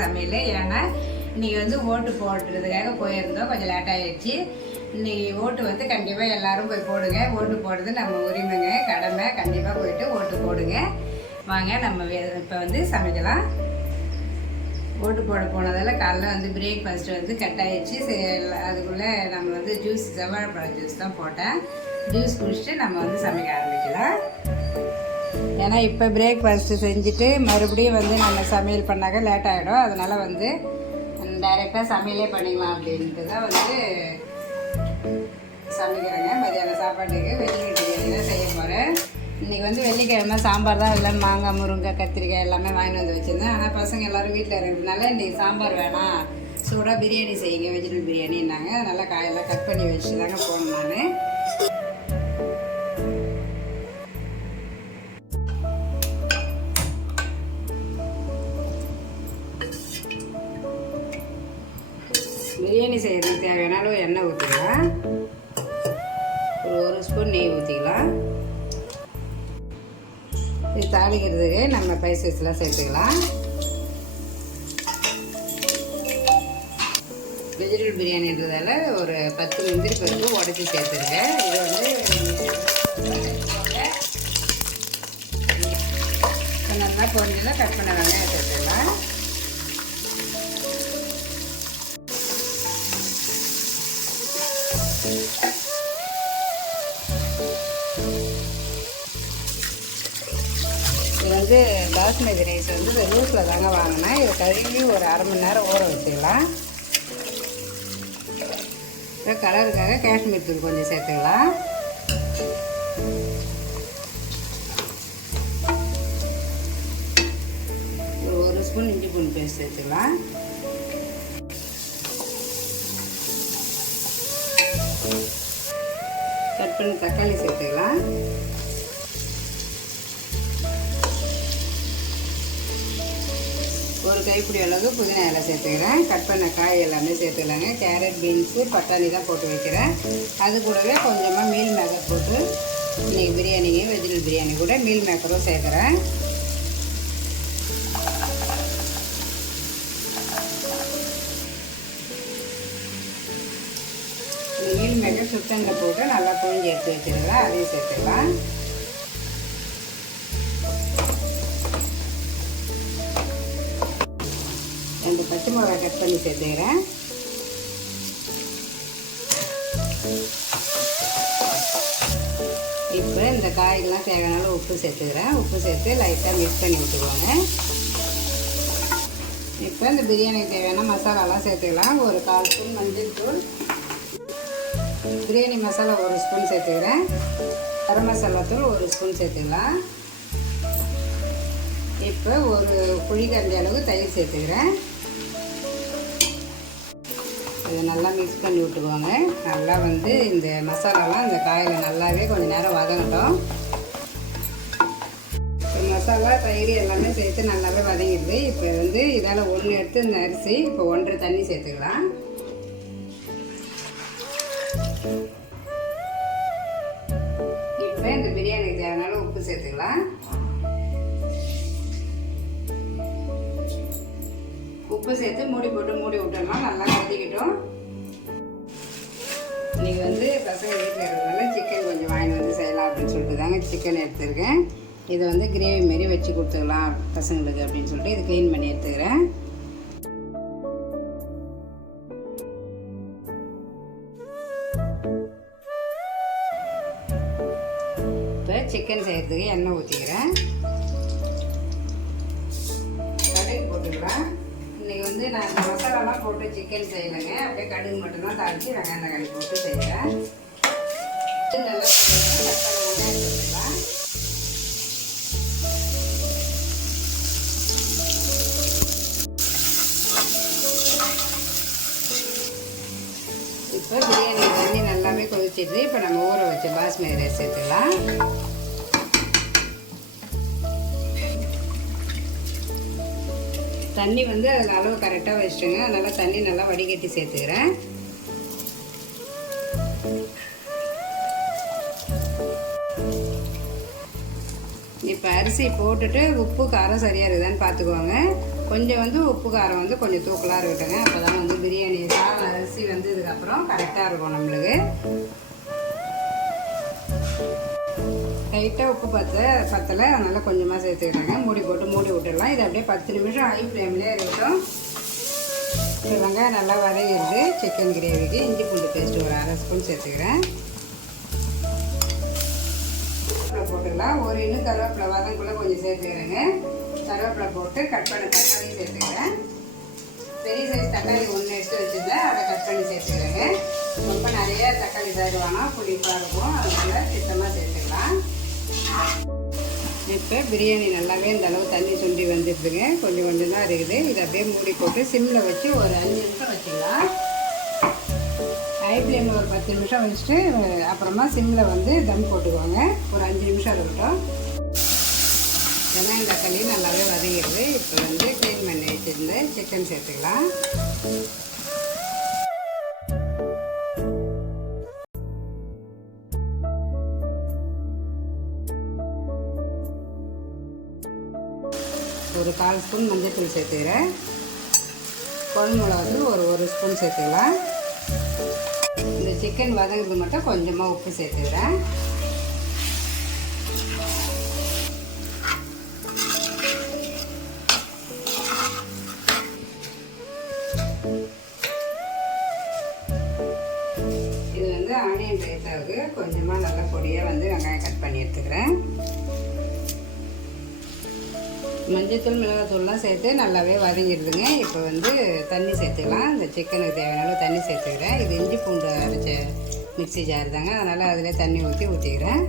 சமையல் ஏன்னா இன்றைக்கி வந்து ஓட்டு போடுறதுக்காக போயிருந்தோம். கொஞ்சம் லேட் ஆகிடுச்சு இன்றைக்கி ஓட்டு வந்து கண்டிப்பாக எல்லாரும் போய் போடுங்க. ஓட்டு போடுறது நம்ம உரிமைங்க கடமை. கண்டிப்பாக போயிட்டு ஓட்டு போடுங்க. வாங்க நம்ம இப்போ வந்து சமைக்கலாம். ஓட்டு போட போனதால் காலைல வந்து பிரேக்ஃபாஸ்ட் வந்து கட் ஆகிடுச்சு சரி எல்லாம் அதுக்குள்ளே நம்ம வந்து ஜூஸ் செவ்வாழைப்பழம் ஜூஸ் தான் போட்டேன். ஜூஸ் குடிச்சிட்டு நம்ம வந்து சமைக்க ஆரம்பிக்கலாம். ஏன்னா இப்போ பிரேக்ஃபாஸ்ட்டு செஞ்சுட்டு மறுபடியும் வந்து நம்ம சமையல் பண்ணாக்க லேட் ஆகிடும் அதனால் வந்து டைரெக்டாக சமையலே பண்ணிக்கலாம் அப்படின்ட்டு தான் வந்து சமைக்கிறேங்க. மதியானம் சாப்பாட்டுக்கு வெள்ளிக்கிழமை பிரியாணி தான் செய்ய போகிறேன் இன்றைக்கி வந்து வெள்ளிக்கிழமை சாம்பார் தான் எல்லாம் மாங்காய் முருங்கை கத்திரிக்காய் எல்லாமே வாங்கிட்டு வந்து வச்சுருந்தேன். ஆனால் பசங்க எல்லோரும் வீட்டில் இருக்கிறதுனால இன்றைக்கி சாம்பார் வேணாம். சூடாக பிரியாணி செய்யுங்க. வெஜிடபிள் பிரியாணின்னாங்க. நல்லா காயெல்லாம் கட் பண்ணி வச்சு தாங்க போகணும் நான். பிரியாணி செய்யறதுக்கு தேவையான அளவு எண்ணெய் ஊற்றிக்கலாம் ஒரு ஒரு ஸ்பூன் நெய் ஊற்றிக்கலாம் இது தாளிக்கிறதுக்கு நம்ம பைசஸ்லாம் சேர்த்துக்கலாம். வெஜிடபிள் பிரியாணின்றதால ஒரு பத்து முந்திரி பருப்பு உடச்சி சேர்த்துருக்கேன். இது வந்து இப்போ நல்லா பொரிஞ்செல்லாம் கட் பண்ண வெங்காயம் சேர்த்துக்கலாம். இது வந்து பாஸ்மதி ரைஸ் வந்து லூஸில் தாங்க வாங்கினேன். இதை கழுவி ஒரு அரை மணி நேரம் ஊற வச்சுக்கலாம் இப்போ கலருக்காக காஷ்மீர் தூள் கொஞ்சம் சேர்த்துக்கலாம். ஒரு ஒரு ஸ்பூன் இஞ்சி பூண்டு பேஸ்ட் சேர்த்துக்கலாம். கட் பண்ணி தக்காளி சேர்த்துக்கலாம். ஒரு கைப்பிடி அளவு புதினா இலை சேர்த்துக்கிறேன். கட் பண்ண காய் எல்லாமே சேர்த்துக்கலாங்க கேரட் பீன்ஸு பட்டாணி தான் போட்டு வைக்கிறேன். அது கூடவே கொஞ்சமாக மீல் மேக்கர் போட்டு இன்றைக்கி பிரியாணிங்க வெஜிடபிள் பிரியாணி கூட மீல் மேக்கரும் சேர்க்குறேன். மீல் மேக்கர் சுத்தனில் போட்டு நல்லா புழிஞ்சு எடுத்து வச்சுருக்கேன் அதையும் சேர்த்துக்கலாம் ரெண்டு கட் பண்ணி சேர்த்துக்கிறேன் இப்போ இந்த காய்கெல்லாம் தேவையான உப்பு சேர்த்துக்கிறேன் உப்பு சேர்த்து லைட்டாக மிக்ஸ் பண்ணி விட்டுக்கோங்க இப்போ இந்த பிரியாணிக்கு தேவையான மசாலாலாம் சேர்த்துக்கலாம் ஒரு கால் ஸ்பூன் மஞ்சள் தூள் பிரியாணி மசாலா ஒரு ஸ்பூன் சேர்த்துக்கிறேன் கரம் மசாலா தூள் ஒரு ஸ்பூன் சேர்த்துக்கலாம் இப்போ ஒரு புளிக்கரண்டி அளவு தயிர் சேர்த்துக்கிறேன் இதை நல்லா மிக்ஸ் பண்ணி விட்டுக்குவாங்க நல்லா வந்து இந்த மசாலாலாம் இந்த காயில் நல்லாவே கொஞ்சம் நேரம் வதங்கட்டும். மசாலா தயிர் எல்லாமே சேர்த்து நல்லாவே வதங்கிடுது. இப்போ வந்து இதால் ஒன்று எடுத்து இந்த அரிசி இப்போ ஒன்றரை தண்ணி சேர்த்துக்கலாம். இப்போ இந்த பிரியாணிக்கு தேவையான உப்பு சேர்த்துக்கலாம். உப்பு சேர்த்து மூடி போட்டு மூடி விட்டோம்னா நல்லா கொதிக்கிட்டோம். நீங்கள் வந்து பசங்க வீட்டில் இருக்கிறதுனால சிக்கன் கொஞ்சம் வாங்கி வந்து செய்யலாம் அப்படின்னு சொல்லிட்டு தாங்க சிக்கன் எடுத்துருக்கேன். இதை வந்து கிரேவி மாரி வச்சு கொடுத்துக்கலாம் பசங்களுக்கு அப்படின்னு சொல்லிட்டு இது க்ளீன் பண்ணி எடுத்துக்கிறேன். இப்போ சிக்கன் செய்கிறதுக்கு எண்ணெய் ஊற்றி போட்டு சிக்கன் செய்யலைங்க அப்படியே கடுகு மட்டும்தான் தாளித்து வெங்காயம் தக்காளி போட்டு செய்கிறேன் நல்லா வெங்காயம் இப்போ பிரியாணி தண்ணி நல்லாவே கொதிச்சிடுது. இப்போ நம்ம ஊற வச்ச பாஸ்மதி ரைஸ் சேர்த்துக்கலாம் தண்ணி வந்து அதில் அளவு கரெக்டாக வச்சுட்டுங்க. அதனால் தண்ணி நல்லா வடிகட்டி சேர்த்துக்கிறேன். இப்போ அரிசி போட்டுட்டு உப்பு காரம் சரியாக இருக்குதான்னு பார்த்துக்கோங்க கொஞ்சம் வந்து உப்பு காரம் வந்து கொஞ்சம் தூக்கலாக இருக்கட்டுங்க. அப்போ தான் வந்து பிரியாணி சாதம் அரிசி வந்ததுக்கப்புறம் கரெக்டாக இருக்கும் நம்மளுக்கு. லைட்டாக உப்பு பத்த பத்தலை. அதனால் கொஞ்சமாக சேர்த்துக்கிறாங்க. மூடி போட்டு மூடி விட்டுடலாம். இது அப்படியே பத்து நிமிஷம் ஹை ஃப்ளேம்லேயே இருக்கட்டும். இது வெங்காயம் நல்லா வதங்கிடுது. சிக்கன் கிரேவிக்கு இஞ்சி பூண்டு பேஸ்ட் ஒரு அரை ஸ்பூன் சேர்த்துக்கிறேன். கருவேப்பிலை போட்டுக்கலாம். ஒரு இன்னும் கருவேப்பிலை வதங்குள்ளே கொஞ்சம் சேர்த்துக்கிறேங்க. கருவேப்பிலை போட்டு கட் பண்ண தக்காளி சேர்த்துக்கிறேன். பெரிய சைஸ் தக்காளி ஒன்று எடுத்து வச்சுருந்தேன். அதை கட் பண்ணி சேர்த்துக்கிறேங்க. ரொம்ப நிறைய தக்காளி தருவாங்க புளிப்பாக இருக்கும் அதனால சித்தமாக சேர்த்துக்கலாம். இப்போ பிரியாணி நல்லாவே இந்த அளவு தண்ணி சுண்டி வந்துடுதுங்க. கொஞ்சம் கொஞ்சம் தான் இருக்குது. இதை அப்படியே மூடி போட்டு சிம்மில் வச்சு ஒரு அஞ்சு நிமிஷம் வச்சுக்கலாம். ஹை ஃப்ளேமில் ஒரு பத்து நிமிஷம் வச்சுட்டு அப்புறமா சிம்மில் வந்து தம் போட்டுக்குவாங்க ஒரு அஞ்சு நிமிஷம் இருக்கட்டும். வெங்காயம் தக்காளி நல்லாவே வதங்கிடுது. இப்போ வந்து க்ளீன் பண்ணி வச்சுருந்து சிக்கன் சேர்த்துக்கலாம். கால் ஸ்பூன் மஞ்சள்தூள் சேர்த்துக்கிறேன். குழம்பு ஒரு ஒரு ஸ்பூன் சேர்த்துக்கலாம். இந்த சிக்கன் வதங்குறது மட்டும் கொஞ்சமாக உப்பு சேர்த்துக்கிறேன். இது வந்து ஆனியன் ரைத்தாவுக்கு கொஞ்சமாக நல்ல பொடியாக வந்து வெங்காயம் கட் பண்ணி எடுத்துக்கிறேன். மஞ்சத்தூள் மிளகாத்தூள்லாம் சேர்த்து நல்லாவே வதங்கிடுதுங்க இப்போ வந்து தண்ணி சேர்த்துக்கலாம். இந்த சிக்கனுக்கு தேவையான தண்ணி சேர்த்துக்கிறேன். இது இஞ்சி பூண்டு அரைச்ச மிக்சி ஜார் தாங்க. அதனால் அதில் தண்ணி ஊற்றி ஊற்றிக்கிறேன்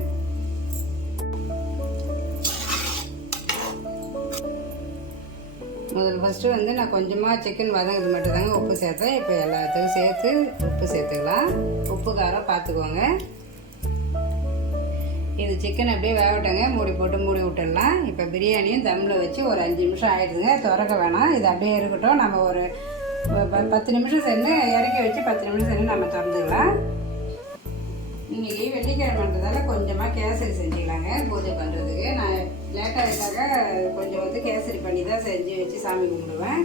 முதல்ல ஃபஸ்ட்டு வந்து நான் கொஞ்சமாக சிக்கன் வதங்குறது மட்டும்தாங்க உப்பு சேர்த்தேன் இப்போ எல்லாத்துக்கும் சேர்த்து உப்பு சேர்த்துக்கலாம். உப்பு காரம் பார்த்துக்கோங்க. இது சிக்கன் அப்படியே வேகட்டங்க. மூடி போட்டு மூடி விட்டுடலாம். இப்போ பிரியாணியும் தம்மில் வச்சு ஒரு அஞ்சு நிமிஷம் ஆகிடுதுங்க திறக்க வேணாம். இது அப்படியே இருக்கட்டும். நம்ம ஒரு ப- பத்து நிமிஷம் சென்று இறக்கி வச்சு பத்து நிமிஷம் சென்று நம்ம திறந்துக்கலாம். இன்றைக்கி வெள்ளிக்கிழமைன்றதால கொஞ்சமாக கேசரி செஞ்சுக்கலாங்க. பூஜை பண்ணுறதுக்கு நான் லேட்டாக இருக்காக கொஞ்சம் வந்து கேசரி பண்ணி தான் செஞ்சு வச்சு சாமி கும்பிடுவேன்.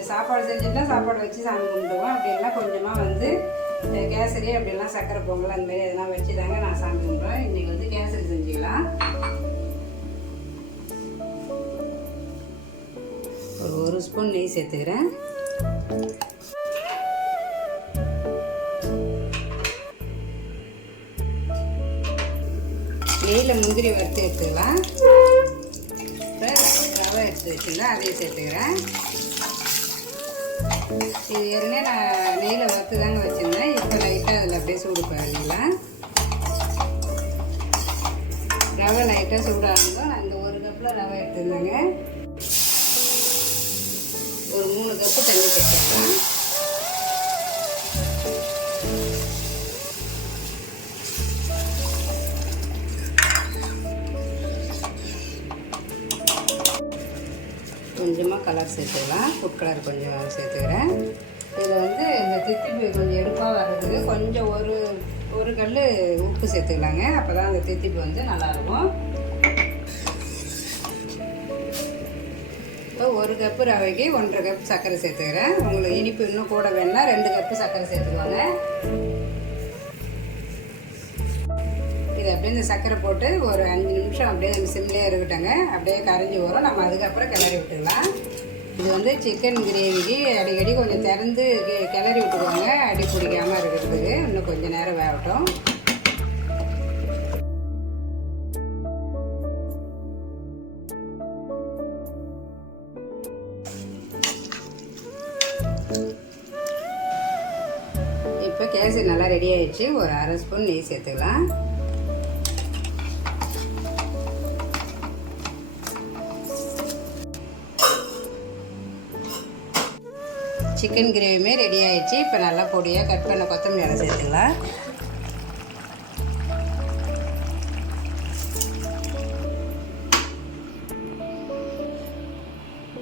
சாப்பாடு செஞ்சுட்டா சாப்பாடு வச்சு சாமி கும்பிடுவேன் அப்படின்னா கொஞ்சமாக வந்து கேசரி அப்படியெல்லாம் சக்கரை பொங்கல் அந்த மாதிரி எதனா வச்சு தாங்க நான் சாமி கும்பிட்றேன் இன்றைக்கி வந்து கேசரி செஞ்சுக்கலாம். ஒரு ஒரு ஸ்பூன் நெய் சேர்த்துக்கிறேன். நெய்யில் முந்திரி வறுத்து எடுத்துக்கலாம். ரவை எடுத்து வச்சுக்கலாம் அதையும் சேர்த்துக்கிறேன். இது ஏற்கனவே நான் நெய்யில் வறுத்து தாங்க வச்சுருந்தேன். இப்போ லைட்டாக அதில் அப்படியே சூடு பண்ணிடலாம். ரவை லைட்டாக சூடாக இருந்தோம் நான் இந்த ஒரு கப்பில் ரவை எடுத்துருந்தேங்க. ஒரு மூணு கப்பு தண்ணி சேர்த்துக்கலாம் கொஞ்சமாக கலர் சேர்த்துக்கலாம். ஃபுட் கலர் கொஞ்சம் சேர்த்துக்கிறேன். இதில் வந்து இந்த தித்திப்பு கொஞ்சம் எடுப்பாக வர்றதுக்கு கொஞ்சம் ஒரு ஒரு கல் உப்பு சேர்த்துக்கலாங்க. அப்போ தான் அந்த தித்திப்பு வந்து நல்லாயிருக்கும். இப்போ ஒரு கப்பு ரவைக்கு ஒன்றரை கப் சர்க்கரை சேர்த்துக்கிறேன். உங்களுக்கு இனிப்பு இன்னும் கூட வேணுன்னா ரெண்டு கப்பு சர்க்கரை சேர்த்துக்குவாங்க இது அப்படியே இந்த சர்க்கரை போட்டு ஒரு அஞ்சு நிமிஷம் அப்படியே நம்ம சிம்லேயே இருக்கட்டோங்க அப்படியே கரைஞ்சி வரும். நம்ம அதுக்கப்புறம் கிளறி விட்டுக்கலாம் இது வந்து சிக்கன் கிரேவிக்கு அடிக்கடி கொஞ்சம் திறந்து கி- கிளறி விட்டுக்கோங்க. அடி பிடிக்காமல் இருக்கிறதுக்கு இன்னும் கொஞ்சம் நேரம் வேகட்டும். இப்போ கேசரி நல்லா ரெடி ஆயிடுச்சு. ஒரு அரை ஸ்பூன் நெய் சேர்த்துக்கலாம். சிக்கன் கிரேவியுமே ரெடி ஆயிடுச்சு. இப்போ நல்லா பொடியாக கட் பண்ண கொத்தமல்லி சேர்த்துக்கலாம்.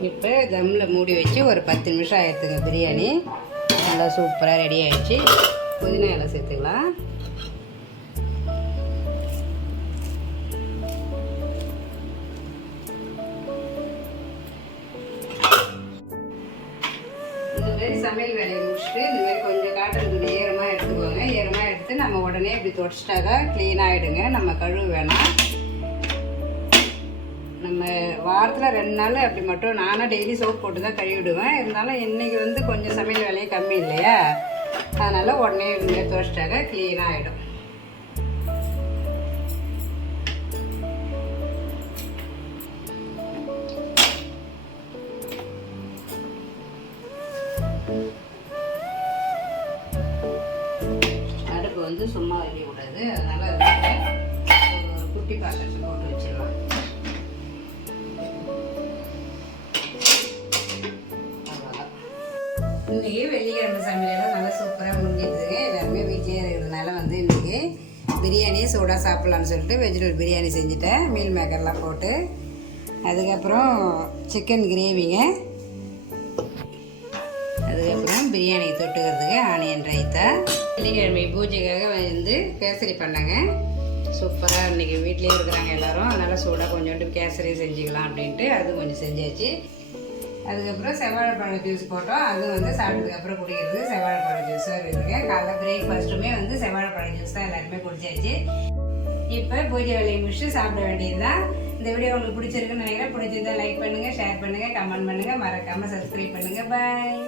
இப்போ தம்மில் மூடி வச்சு ஒரு பத்து நிமிஷம் ஆயிடுத்துங்க பிரியாணி. நல்லா சூப்பராக ரெடி ஆயிடுச்சு. புதினா இலை சேர்த்துக்கலாம். இந்த மாதிரி சமையல் வேலையை முடிச்சுட்டு இந்த மாதிரி கொஞ்சம் காட்டன் துணி ஈரமாக எடுத்துக்கோங்க. ஈரமாக எடுத்து நம்ம உடனே இப்படி தொடச்சிட்டாக்கா க்ளீன் ஆகிடுங்க நம்ம கழுவு வேணாம். நம்ம வாரத்தில் ரெண்டு நாள் அப்படி மட்டும் நானும் டெய்லி சோப் போட்டு தான் கழுவிடுவேன். இருந்தாலும் இன்றைக்கி வந்து கொஞ்சம் சமையல் வேலையும் கம்மி இல்லையா? அதனால் உடனே இந்த துவைச்சிட்டாக்க க்ளீனாகிடும் இன்னைக்கு வெள்ளிக்கிழமை சமையலாம் நல்லா சூப்பராக முடிஞ்சிடுதுங்க எல்லாருமே வீட்டிலே இருக்கிறதுனால வந்து இன்னைக்கு பிரியாணி சூடாக சாப்பிட்லான்னு சொல்லிட்டு வெஜிடபிள் பிரியாணி செஞ்சுட்டேன். மீல் மேக்கர்லாம் போட்டு. அதுக்கப்புறம் சிக்கன் கிரேவிங்க அதுக்கப்புறம் பிரியாணி தொட்டுக்கிறதுக்கு ஆனியன் ரைத்தா வெள்ளிக்கிழமை பூஜைக்காக வந்து கேசரி பண்ணேங்க. சூப்பராக இன்றைக்கி வீட்லேயே இருக்கிறாங்க எல்லோரும். அதனால் சூடாக கொஞ்சோண்டு கேசரி செஞ்சுக்கலாம் அப்படின்ட்டு அது கொஞ்சம் செஞ்சாச்சு. அதுக்கப்புறம் செவ்வாழைப்பழம் ஜூஸ் போட்டோம். அது வந்து சாப்பிட்டதுக்கப்புறம் குடிக்கிறது செவ்வாழைப்பழம் ஜூஸாக இருக்குதுங்க காலைல பிரேக்ஃபாஸ்ட்டுமே வந்து செவ்வாழைப்பழம் ஜூஸ் தான் எல்லாருமே குடிச்சாச்சு. இப்போ பூஜை வேலையை முடிச்சுட்டு சாப்பிட வேண்டியது தான் இந்த வீடியோ உங்களுக்கு பிடிச்சிருக்குன்னு நினைக்கிறேன். பிடிச்சிருந்தா லைக் பண்ணுங்கள் ஷேர் பண்ணுங்கள் கமெண்ட் பண்ணுங்கள் மறக்காமல் சப்ஸ்கிரைப் பண்ணுங்கள் பாய்